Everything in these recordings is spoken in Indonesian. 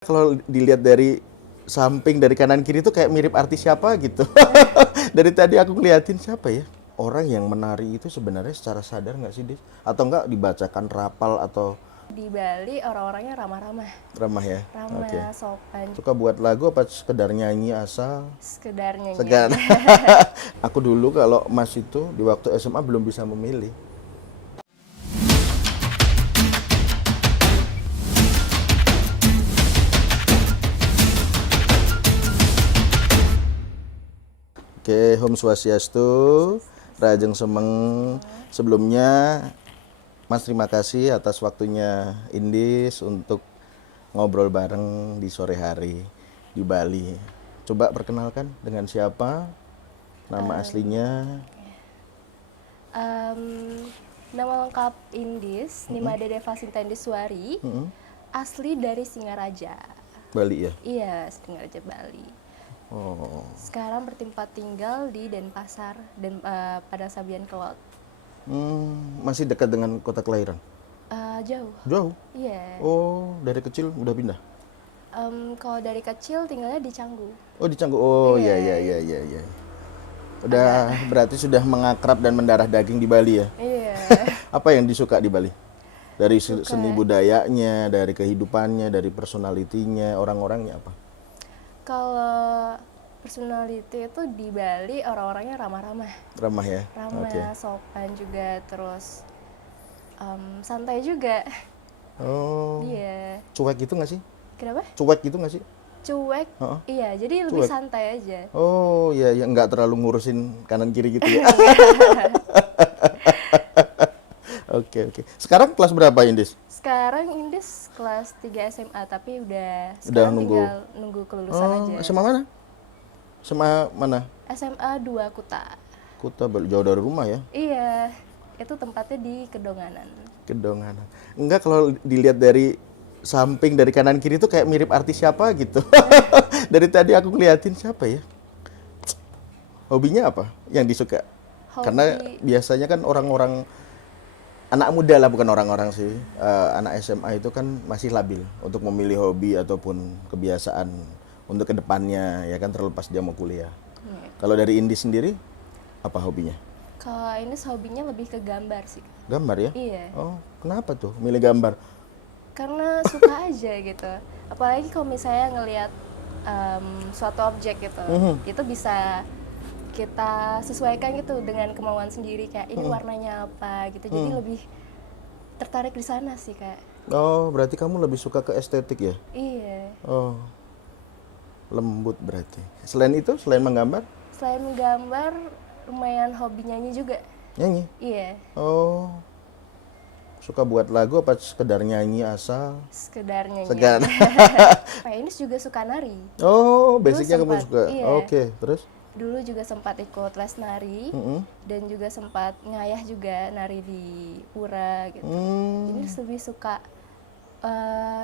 Kalau dilihat dari samping, dari kanan kiri tuh kayak mirip artis siapa gitu. Dari tadi aku ngeliatin siapa ya? Orang yang menari itu sebenarnya secara sadar nggak sih, Dis? Atau nggak dibacakan rapal atau Di Bali orang-orangnya ramah-ramah, ramah ya? Oke. ramah, sopan, Suka buat lagu apa sekedar nyanyi asal? sekedar nyanyi Segan. aja. Aku dulu kalau Mas itu di waktu SMA belum bisa memilih. Oke, Om Swastiastu, Rajeng Semeng. Sebelumnya, Mas terima kasih atas waktunya Indis untuk ngobrol bareng di sore hari di Bali. Coba perkenalkan dengan siapa, nama aslinya. Em, Nama lengkap Indis, Nimade Deva Sinta Indiswari, asli dari Singaraja. Bali ya? Iya, Singaraja Bali. Oh, Sekarang bertempat tinggal di Denpasar dan pada Sabian Kelot. masih dekat dengan kota kelahiran? Jauh, Jauh? iya. Oh, dari kecil udah pindah? Kalau dari kecil tinggalnya di Canggu. Oh, di Canggu. Oh, Iya, ya ya ya ya ya. Udah berarti sudah mengakrab dan mendarah daging di Bali ya? iya. Apa yang disuka di Bali? Dari seni Suka. budayanya, dari kehidupannya, dari personalitinya, orang-orangnya apa? Kalau personality itu di Bali orang-orangnya ramah-ramah, Ramah ya? Oke. ramah, sopan juga, terus santai juga. Oh, Iya. cuek gitu nggak sih? Kenapa? Cuek gitu nggak sih? Cuek. Heeh, Iya, jadi lebih cuek. santai aja. Oh, ya, ya nggak terlalu ngurusin kanan kiri gitu ya? Oke, oke. Sekarang kelas berapa, Indis? Sekarang Indis kelas 3 SMA, tapi Udah sekarang nunggu. tinggal nunggu kelulusan Oh, aja. SMA mana? SMA mana? SMA 2 Kuta. Kuta, jauh dari rumah ya? Iya, itu tempatnya di Kedonganan. Kedonganan. Enggak, kalau dilihat dari samping, dari kanan kiri tuh kayak mirip artis siapa gitu. Dari tadi aku ngeliatin siapa ya? Hobinya apa yang disuka? Karena Hobi, biasanya kan orang-orang anak muda lah, bukan orang-orang sih. Anak SMA itu kan masih labil untuk memilih hobi ataupun kebiasaan untuk kedepannya, ya kan, terlepas dia mau kuliah. iya. Kalau dari Indi sendiri, apa hobinya? Kalau Indis hobinya lebih ke gambar sih. Gambar ya? Iya. Oh, kenapa tuh milih gambar? Karena suka aja gitu, apalagi kalau misalnya ngelihat suatu objek gitu, itu bisa kita sesuaikan gitu dengan kemauan sendiri, kayak ini warnanya apa gitu, jadi lebih tertarik di sana sih kak. Oh, berarti kamu lebih suka ke estetik ya? Iya, Oh, lembut berarti. Selain itu, selain menggambar, selain menggambar lumayan hobi nyanyi juga. nyanyi. Iya, Oh, suka buat lagu apa sekedar nyanyi asal? sekedar nyanyi Segan. aja. Pak Indis juga suka nari. Oh, Dulu basicnya kamu sempat, suka. iya. Oke, terus? Dulu juga sempat ikut les nari, dan juga sempat ngayah juga nari di pura gitu. Jadi lebih suka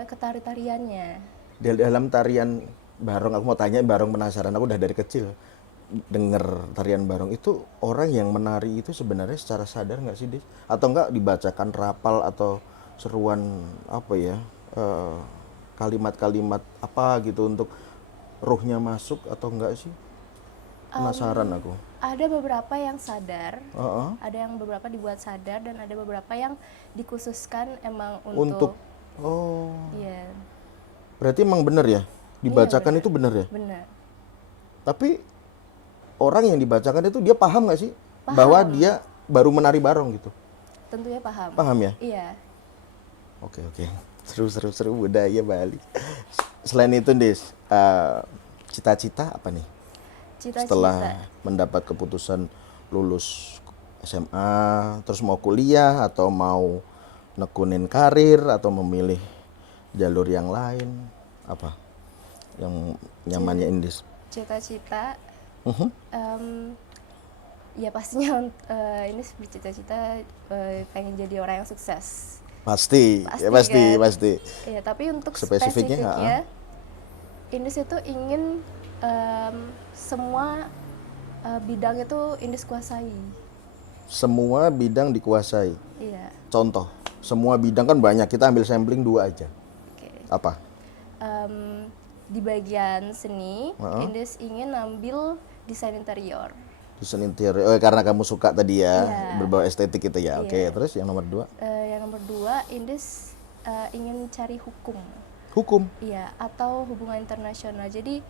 ketari-tariannya. Di dalam tarian barong, aku mau tanya barong, penasaran. Aku udah dari kecil denger tarian barong itu, orang yang menari itu sebenarnya secara sadar nggak sih, Dis? Atau nggak dibacakan rapal atau seruan apa ya, eh, kalimat-kalimat apa gitu untuk ruhnya masuk atau enggak sih? Penasaran aku. Ada beberapa yang sadar, Heeh. ada yang beberapa dibuat sadar, dan ada beberapa yang dikhususkan emang Untuk, untuk, oh, iya, berarti emang bener ya? iya Dibacakan benar, itu bener ya? benar. Tapi orang yang dibacakan itu dia paham nggak sih bahwa Paham, dia baru menari barong gitu? tentunya paham. Paham ya? Iya, Oke, oke. Seru, seru, seru budaya Bali. Selain itu, Des, cita-cita apa nih cita-cita. setelah mendapat keputusan lulus SMA, terus mau kuliah atau mau nekunin karir atau memilih jalur yang lain, apa yang nyamannya Indis? Cita-cita, Mhm. ya pastinya ini bercita-cita pengen jadi orang yang sukses. Pasti, ya Pasti pasti, kan? pasti. Iya, tapi untuk Spesifiknya, spesifiknya, Indis itu ingin semua bidang itu Indis kuasai. semua bidang dikuasai. Iya, Contoh, semua bidang kan banyak, kita ambil sampling dua aja. oke. Apa? di bagian seni, Indes ingin ambil desain interior. Desain interior. Oh, karena kamu suka tadi ya, Iya. berbau estetik itu ya. Oke, Iya. terus yang nomor 2? Yang nomor 2, Indes ingin cari hukum. Hukum, Iya, atau hubungan internasional. Jadi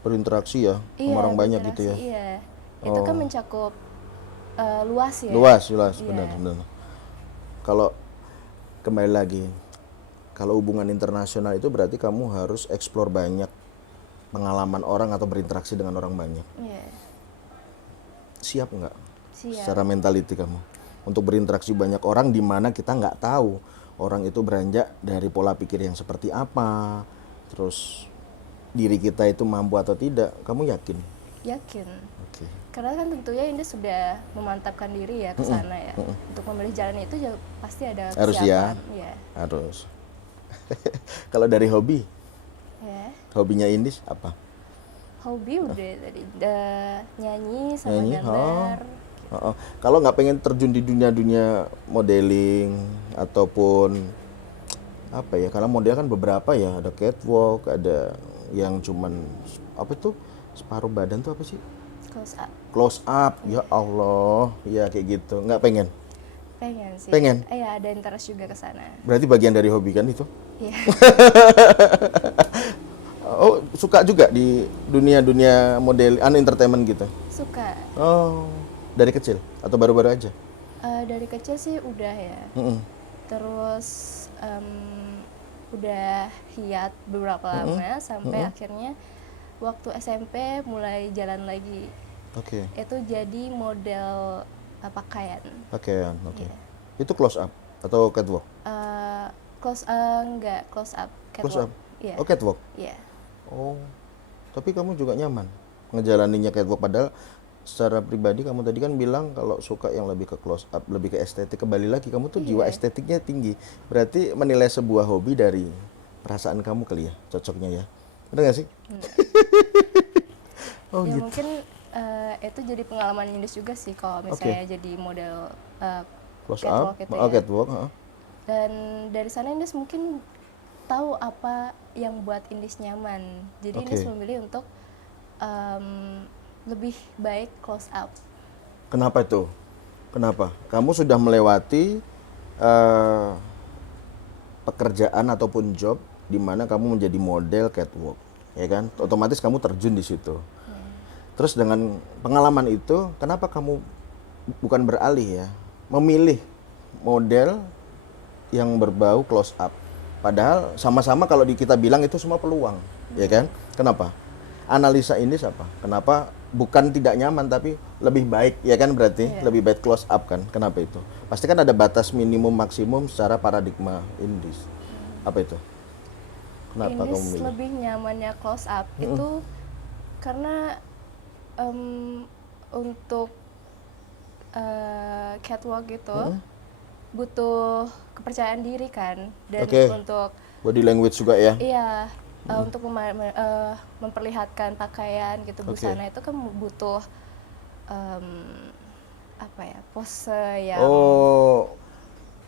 berinteraksi ya, sama orang banyak gitu ya. berinteraksi, iya. Itu kan mencakup luas ya. Luas, Iya. benar. Kalau kembali lagi, kalau hubungan internasional itu berarti kamu harus explore banyak pengalaman orang atau berinteraksi dengan orang banyak. Iya. Siap nggak? Siap. Secara mentality kamu untuk berinteraksi banyak orang di mana kita nggak tahu orang itu beranjak dari pola pikir yang seperti apa, terus diri kita itu mampu atau tidak, kamu yakin? Yakin. Oke. Karena kan tentunya Indes sudah memantapkan diri ya ke sana ya. Untuk memilih jalan itu ya pasti ada Harus ya. kesiapan. Iya. Harus. Kalau dari hobi, Ya. hobinya Indis apa? Hobi udah tadi nyanyi sama Nyanyi, gambar. Oh. Kalau nggak pengen terjun di dunia modeling ataupun apa ya? Karena model kan beberapa ya, ada catwalk, ada yang cuman apa itu separuh badan tuh apa sih? Close up. Close up, ya Allah, ya kayak gitu. Nggak pengen? Pengen sih. Pengen? Iya, ada interest juga ke sana. Berarti bagian dari hobi kan itu? Iya. Oh, suka juga di dunia model, entertainment gitu? Suka. Oh, dari kecil atau baru-baru aja? Dari kecil sih udah ya. Mm-mm. Terus udah hiat beberapa lama sampai akhirnya waktu SMP mulai jalan lagi. Oke. Itu jadi model pakaian. Pakaian, oke. Iya. Itu close up atau catwalk? Enggak close up, Close catwalk. up. Iya. Oh, catwalk. Iya. Oh. Tapi kamu juga nyaman ngejalaninnya catwalk, padahal secara pribadi kamu tadi kan bilang kalau suka yang lebih ke close up, lebih ke estetik. Kembali lagi kamu tuh jiwa estetiknya tinggi. Berarti menilai sebuah hobi dari perasaan kamu kali ya, cocoknya ya. Benar nggak sih? Oh Ya gitu. mungkin itu jadi pengalaman Indes juga sih kalau misalnya jadi model Close catwalk up, itu oh, ya. catwalk. Dan dari sana Indes mungkin tahu apa yang buat Indes nyaman. Jadi Indes memilih untuk lebih baik close up. Kenapa itu? Kenapa? Kamu sudah melewati pekerjaan ataupun job di mana kamu menjadi model catwalk, ya kan? Otomatis kamu terjun di situ. Terus dengan pengalaman itu, kenapa kamu bukan beralih ya, memilih model yang berbau close up? Padahal sama-sama kalau kita bilang itu semua peluang, ya kan? Kenapa? Analisa ini siapa? Kenapa bukan tidak nyaman tapi lebih baik, ya kan berarti lebih baik close up kan? Kenapa itu? Pasti kan ada batas minimum maksimum secara paradigma Indis. Apa itu? Kenapa kamu Indes milih? lebih nyamannya close up itu karena untuk catwalk itu butuh kepercayaan diri kan, dan untuk Body language juga ya? iya untuk memperlihatkan pakaian gitu, busana itu kan butuh apa ya, pose yang Oh,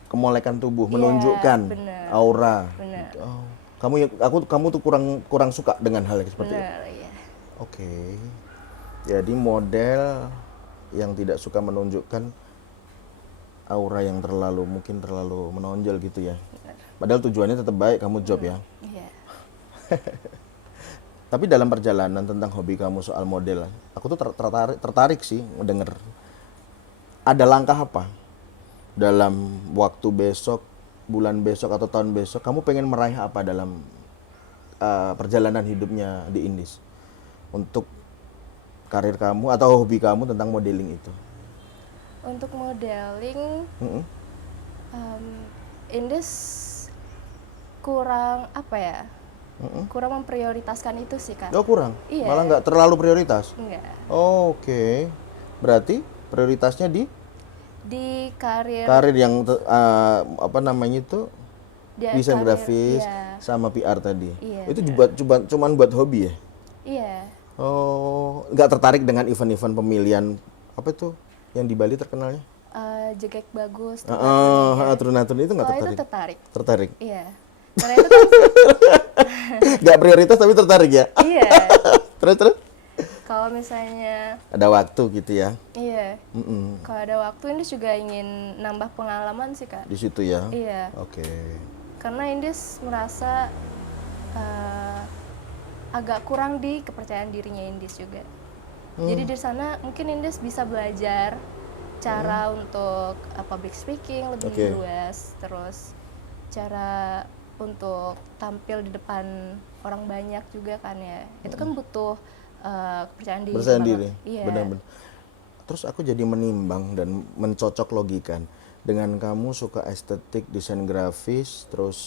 kemolekan tubuh, menunjukkan bener. aura. Bener. Oh, kamu tuh kurang suka dengan hal yang seperti itu. bener ya. Oke. Jadi model yang tidak suka menunjukkan aura yang mungkin terlalu menonjol gitu ya. Padahal tujuannya tetap baik, kamu job ya. Iya. Tapi dalam perjalanan tentang hobi kamu soal model, aku tuh tertarik sih mendengar. Ada langkah apa dalam waktu besok, bulan besok atau tahun besok, kamu pengen meraih apa dalam perjalanan hidupnya di Indis untuk karir kamu atau hobi kamu tentang modeling itu? Untuk modeling Indes kurang apa ya, kurang memprioritaskan itu sih, Kak. Oh kurang? Iya. Malah nggak terlalu prioritas? Enggak. Oh, oke. Berarti prioritasnya di Di karir yang apa namanya itu, di desain karir, grafis iya. sama PR tadi. Iya, Itu cuman buat hobi ya? Iya. Oh, nggak tertarik dengan event-event pemilihan apa itu yang di Bali terkenalnya? Jegek bagus. Turun-turun itu nggak Kalau itu tertarik? tertarik. Tertarik? Iya. Karena itu kan Nggak prioritas tapi tertarik ya. Iya. Terus? Kalau misalnya Ada waktu gitu ya. iya, Mm-mm. kalau ada waktu Indis juga ingin nambah pengalaman sih Kak. Di situ ya. Iya, Oke. karena Indis merasa agak kurang di kepercayaan dirinya Indis juga. Jadi di sana mungkin Indis bisa belajar cara untuk public speaking lebih Oke. luas, terus cara untuk tampil di depan orang banyak juga kan ya. Itu kan butuh kepercayaan diri. Percaya banget. diri. Iya. Benar-benar. Terus aku jadi menimbang dan mencocok logikan dengan kamu suka estetik, desain grafis, terus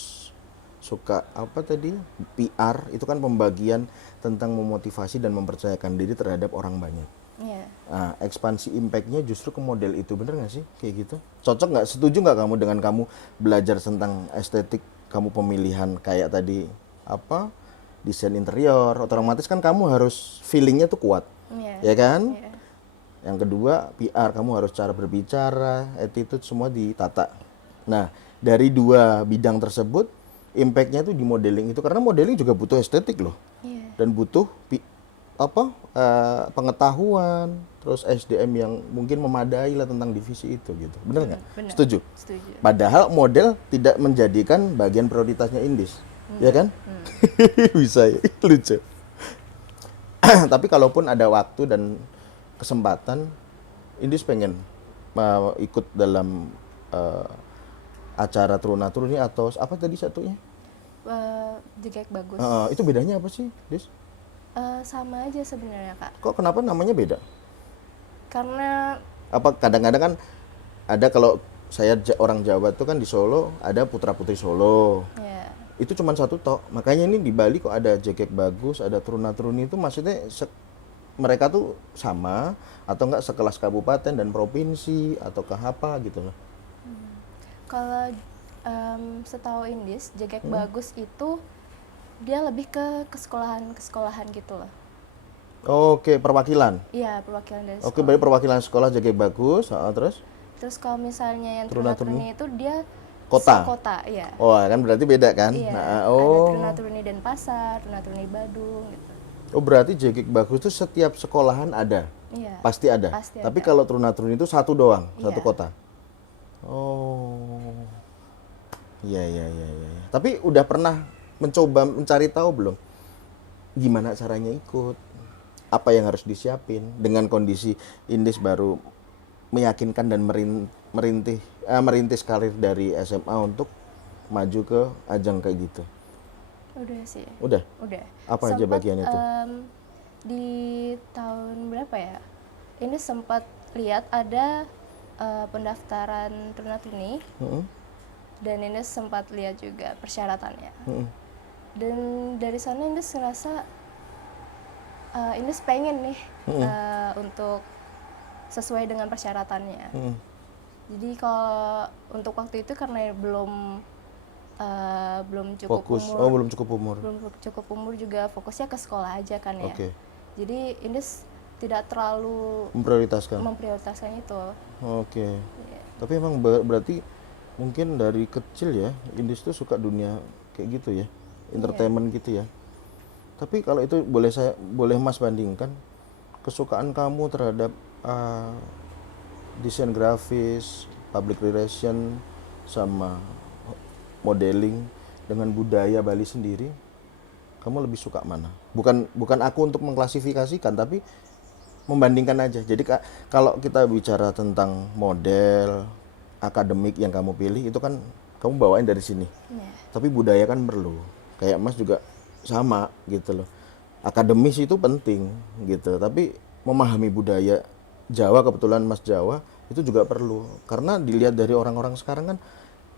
suka apa tadi? PR, itu kan pembagian tentang memotivasi dan mempercayakan diri terhadap orang banyak. Iya. Nah, ekspansi impact-nya justru ke model itu, bener nggak sih? Kayak gitu. Cocok nggak? Setuju nggak kamu dengan kamu belajar tentang estetik, kamu pemilihan kayak tadi apa? Desain interior, otomatis kan kamu harus feeling-nya tuh kuat, Iya. ya kan? Iya. Yang kedua, PR, kamu harus cara berbicara, attitude semua ditata. Nah, dari dua bidang tersebut, impact-nya tuh di modeling itu, karena modeling juga butuh estetik loh, Iya. dan butuh pengetahuan, terus SDM yang mungkin memadai lah tentang divisi itu gitu. Bener nggak? Benar. Setuju? Setuju. Padahal model tidak menjadikan bagian prioritasnya Indis, ya kan? Bisa ya, lucu. Tapi kalaupun ada waktu dan kesempatan, Indis pengen ikut dalam acara Turuna-Turuni atau apa tadi satunya? Jegek bagus. Itu bedanya apa sih, Dis? Sama aja sebenarnya Kak. Kok kenapa namanya beda? Karena Apa kadang-kadang kan ada, kalau saya orang Jawa tuh kan di Solo ada Putra Putri Solo. ya Itu cuma satu tok. Makanya ini di Bali kok ada Jegek Bagus, ada Turuna-Turuni, itu maksudnya mereka tuh sama atau enggak sekelas kabupaten dan provinsi ataukah apa gitu loh. kalau setahu Indis, Jegek bagus itu dia lebih ke sekolahan gitu loh. Oke, perwakilan. Iya, perwakilan dari Oke, sekolah. berarti perwakilan sekolah Jegek Bagus, terus Terus kalau misalnya yang Turuna-Turuni? Turuna-Turuni itu dia Kota? sekota, iya. Oh, kan berarti beda kan? Iya, Nah, ada oh. Turuna-Turuni Denpasar, Turuna-Turuni Badung gitu. Oh, berarti Jegek Bagus itu setiap sekolahan ada. Iya. Pasti ada. Pasti Tapi ada. kalau Turuna-Turuni itu satu doang, satu Iya. kota. Oh. Iya, iya, iya, iya. Tapi udah pernah mencoba mencari tahu belum gimana caranya ikut? Apa yang harus disiapin dengan kondisi Indis baru meyakinkan dan merintis karir dari SMA untuk maju ke ajang kayak gitu. Udah sih. Udah. Udah. Apa aja bagian itu? Di tahun berapa ya? Ini sempat lihat ada pendaftaran Turuna-Turuni Heeh. dan ini sempat lihat juga persyaratannya. Heeh. Dan dari sana Indus ngerasa Indus pengen nih untuk sesuai dengan persyaratannya. Heeh. Jadi kalau untuk waktu itu karena belum cukup Fokus. umur, Oh, belum cukup umur. belum cukup umur juga fokusnya ke sekolah aja kan ya. Oke. Jadi Indus tidak terlalu Memprioritaskan. memprioritaskan itu. Oke. Iya. Tapi emang berarti mungkin dari kecil ya, Indis tuh suka dunia kayak gitu ya, entertainment gitu ya. Tapi kalau itu boleh Mas bandingkan kesukaan kamu terhadap desain grafis, public relation, sama modeling dengan budaya Bali sendiri, kamu lebih suka mana? Bukan aku untuk mengklasifikasikan, tapi membandingkan aja. Jadi kalau kita bicara tentang model, akademik yang kamu pilih itu kan kamu bawain dari sini. Iya. Tapi budaya kan perlu. Kayak Mas juga sama gitu loh. Akademis itu penting gitu, tapi memahami budaya Jawa, kebetulan Mas Jawa, itu juga perlu. Karena dilihat dari orang-orang sekarang kan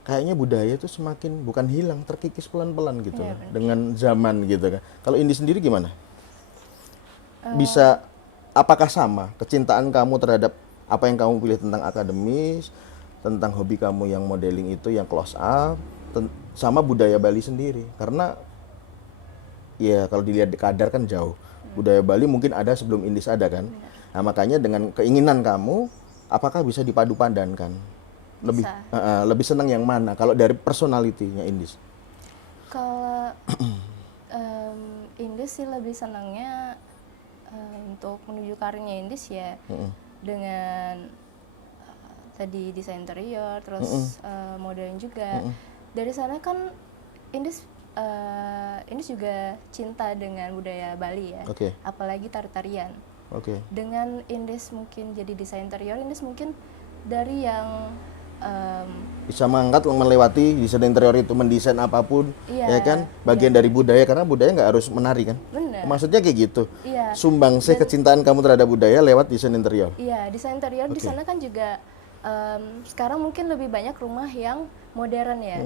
kayaknya budaya itu semakin bukan hilang, terkikis pelan-pelan gitu Iya, loh, dengan zaman gitu kan. Kalau Indi sendiri gimana? Apakah sama kecintaan kamu terhadap apa yang kamu pilih tentang akademis, tentang hobi kamu yang modeling itu yang close up, sama budaya Bali sendiri? Karena ya kalau dilihat di kadar kan jauh. Budaya Bali mungkin ada sebelum Indis ada kan. Nah, makanya dengan keinginan kamu, apakah bisa dipadu-padankan? Lebih Bisa. lebih senang yang mana kalau dari personalitinya Indis? Kalau Indis sih lebih senangnya untuk menuju karirnya Indis ya dengan tadi desain interior, terus modeling juga. Dari sana kan Indis Indis juga cinta dengan budaya Bali ya, Oke. apalagi tari-tarian. Oke. Dengan Indis mungkin jadi desain interior, Indis mungkin dari yang Bisa mengangkat melewati desain interior itu, mendesain apapun, Iya, ya kan? Bagian dari budaya, karena budaya nggak harus menari kan? bener, Maksudnya kayak gitu. iya. Sumbangsih kecintaan kamu terhadap budaya lewat desain interior. Iya, desain interior di sana kan juga sekarang mungkin lebih banyak rumah yang modern ya.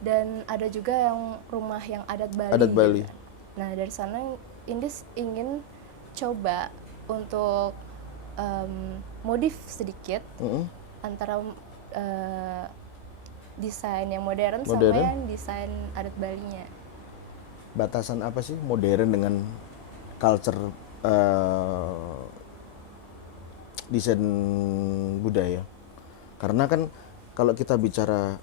Dan ada juga yang rumah yang adat Bali. Adat Bali. Juga. Nah, dari sana Indis ingin coba untuk modif sedikit antara desain yang modern sama yang desain adat Balinya. Batasan apa sih modern dengan culture desain budaya? Karena kan kalau kita bicara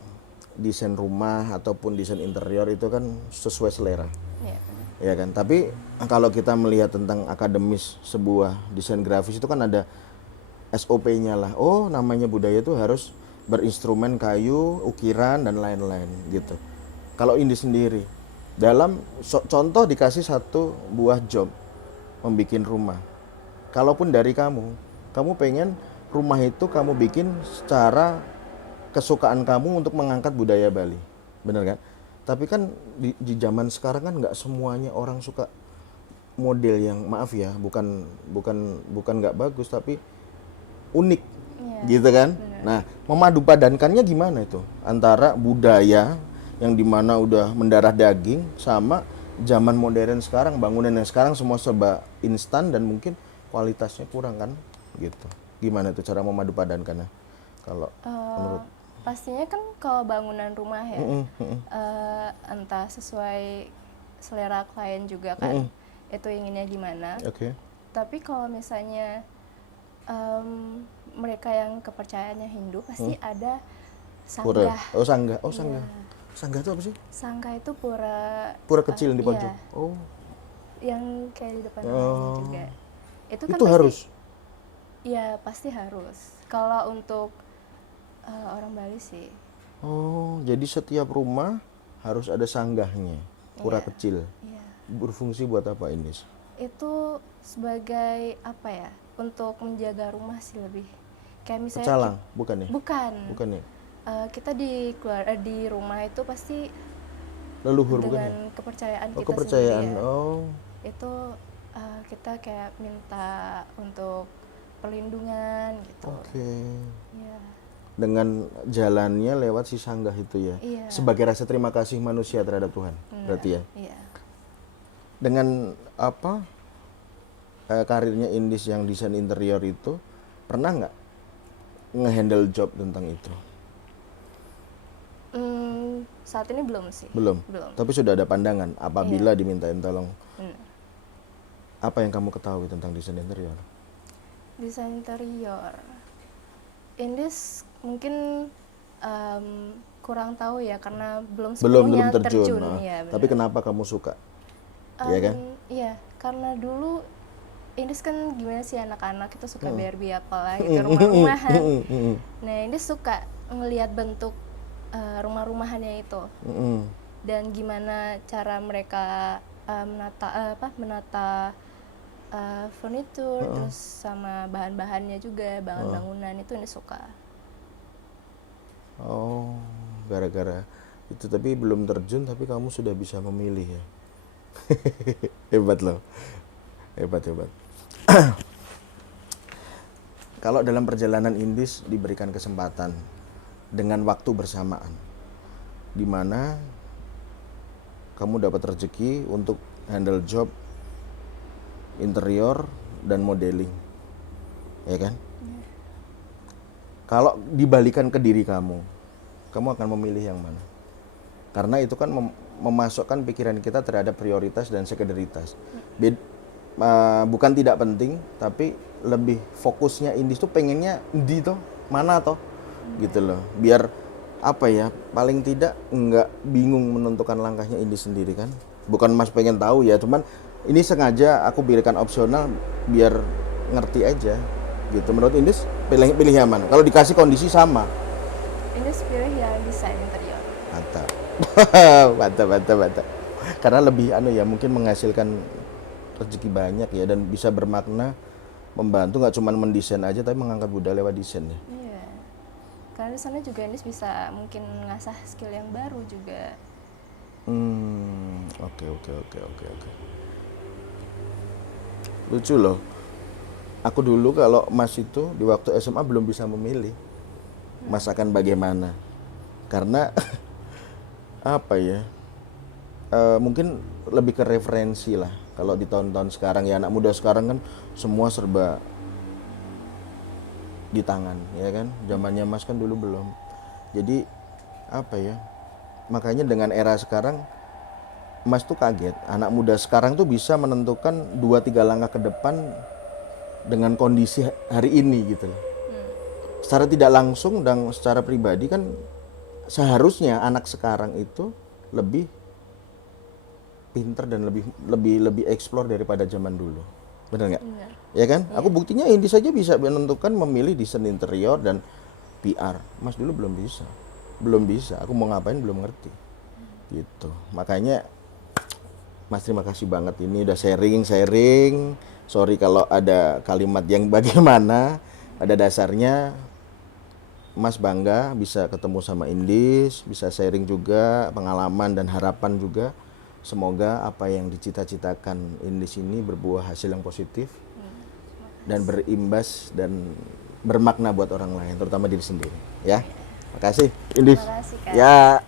desain rumah ataupun desain interior itu kan sesuai selera, Iya. ya kan? Tapi kalau kita melihat tentang akademis sebuah desain grafis itu kan ada SOP-nya lah. Oh, namanya budaya itu harus berinstrumen kayu, ukiran dan lain-lain gitu. Kalau ini sendiri dalam contoh dikasih satu buah job membikin rumah. Kalaupun dari kamu pengen rumah itu kamu bikin secara kesukaan kamu untuk mengangkat budaya Bali, bener kan? Tapi kan di zaman sekarang kan nggak semuanya orang suka model yang, maaf ya, bukan nggak bagus tapi unik, gitu kan? Bener. Nah, memadupadankannya gimana itu antara budaya yang dimana udah mendarah daging sama zaman modern sekarang, bangunan yang sekarang semua serba instan dan mungkin kualitasnya kurang kan, gitu. Gimana tuh cara memadupadankannya? Kalau menurut pastinya kan kalau bangunan rumah ya, entah sesuai selera klien juga kan, itu inginnya gimana. Oke. Tapi kalau misalnya mereka yang kepercayaannya Hindu pasti ada pura. sanggah. Oh, sanggah. Oh, sanggah. Sanggah itu apa sih? Sanggah itu pura Kecil yang di pojok. iya, Oh. yang kayak di depan rumahnya juga. Itu kan Itu pasti, harus. Iya, pasti harus. Kalau untuk orang Bali sih. Oh, jadi setiap rumah harus ada sanggahnya. Pura Iya. kecil. Iya. Berfungsi buat apa ini? Itu sebagai apa ya? Untuk menjaga rumah sih lebih. Kayak misalnya Pecalang, bukan ya? bukan. Bukan ya? Kita di rumah itu pasti Leluhur bukan ya? dengan kepercayaan Oh, kita kepercayaan. sendiri ya. Oh. Itu kita kayak minta untuk perlindungan gitu. Oke. Iya. Dengan jalannya lewat si sanggah itu ya. Iya. Sebagai rasa terima kasih manusia terhadap Tuhan. Berarti ya. Iya. Dengan apa? Karirnya Indis yang desain interior itu pernah nggak ngehandle job tentang itu? Saat ini belum sih. Belum. Tapi sudah ada pandangan apabila dimintain tolong. Hmm. Apa yang kamu ketahui tentang desain interior? Desain interior, Indis mungkin kurang tahu ya karena belum sepenuhnya terjun. Nah, Ya, tapi kenapa kamu suka? Iya kan? Iya, karena dulu Indis kan gimana sih anak-anak itu suka Barbie apalah gitu, rumah-rumahan. Nah, Indis suka ngelihat bentuk rumah-rumahannya itu. Dan gimana cara mereka menata furniture, terus sama bahan-bahannya juga, bangunan itu Indis suka. Oh, gara-gara itu. Tapi belum terjun tapi kamu sudah bisa memilih ya. Hebat loh. Hebat. Kalau dalam perjalanan Indis diberikan kesempatan dengan waktu bersamaan, di mana kamu dapat rezeki untuk handle job interior dan modeling, ya kan? Kalau dibalikan ke diri kamu akan memilih yang mana? Karena itu kan memasukkan pikiran kita terhadap prioritas dan sekedaritas. Bukan tidak penting, tapi lebih fokusnya Indis tuh pengennya di tuh mana toh, gitu loh. Biar apa ya, paling tidak nggak bingung menentukan langkahnya ini sendiri kan. Bukan Mas pengen tahu ya, cuman ini sengaja aku berikan opsional biar ngerti aja gitu. Menurut Indis pilih yang mana? Kalau dikasih kondisi sama. Ini pilih yang desain interior. Mantap. Mantap. Karena lebih ya mungkin menghasilkan rezeki banyak ya dan bisa bermakna membantu nggak cuma mendesain aja tapi mengangkat budaya lewat desain ya. Iya. Karena di sana juga Nis bisa mungkin ngasah skill yang baru juga. Oke. Lucu loh. Aku dulu kalau Mas itu di waktu SMA belum bisa memilih masakan bagaimana. Karena apa ya? Mungkin lebih ke referensi lah. Kalau di tahun-tahun sekarang ya anak muda sekarang kan semua serba di tangan, ya kan? Zamannya Mas kan dulu belum. Jadi apa ya? Makanya dengan era sekarang Mas tuh kaget, anak muda sekarang tuh bisa menentukan 2-3 langkah ke depan dengan kondisi hari ini gitu loh. Secara tidak langsung dan secara pribadi kan seharusnya anak sekarang itu lebih pinter dan lebih explore daripada zaman dulu. Benar nggak? Benar. Ya kan? Aku buktinya Indi saja bisa menentukan memilih desain interior dan PR. Mas dulu belum bisa. Belum bisa. Aku mau ngapain belum ngerti. Gitu. Makanya Mas terima kasih banget ini udah sharing. Sorry kalau ada kalimat yang bagaimana. Pada dasarnya Mas bangga bisa ketemu sama Indis, bisa sharing juga pengalaman dan harapan juga. Semoga apa yang dicita-citakan Indis ini berbuah hasil yang positif dan berimbas dan bermakna buat orang lain, terutama diri sendiri. Ya, makasih Indis. Terima kasih, Kak. Ya.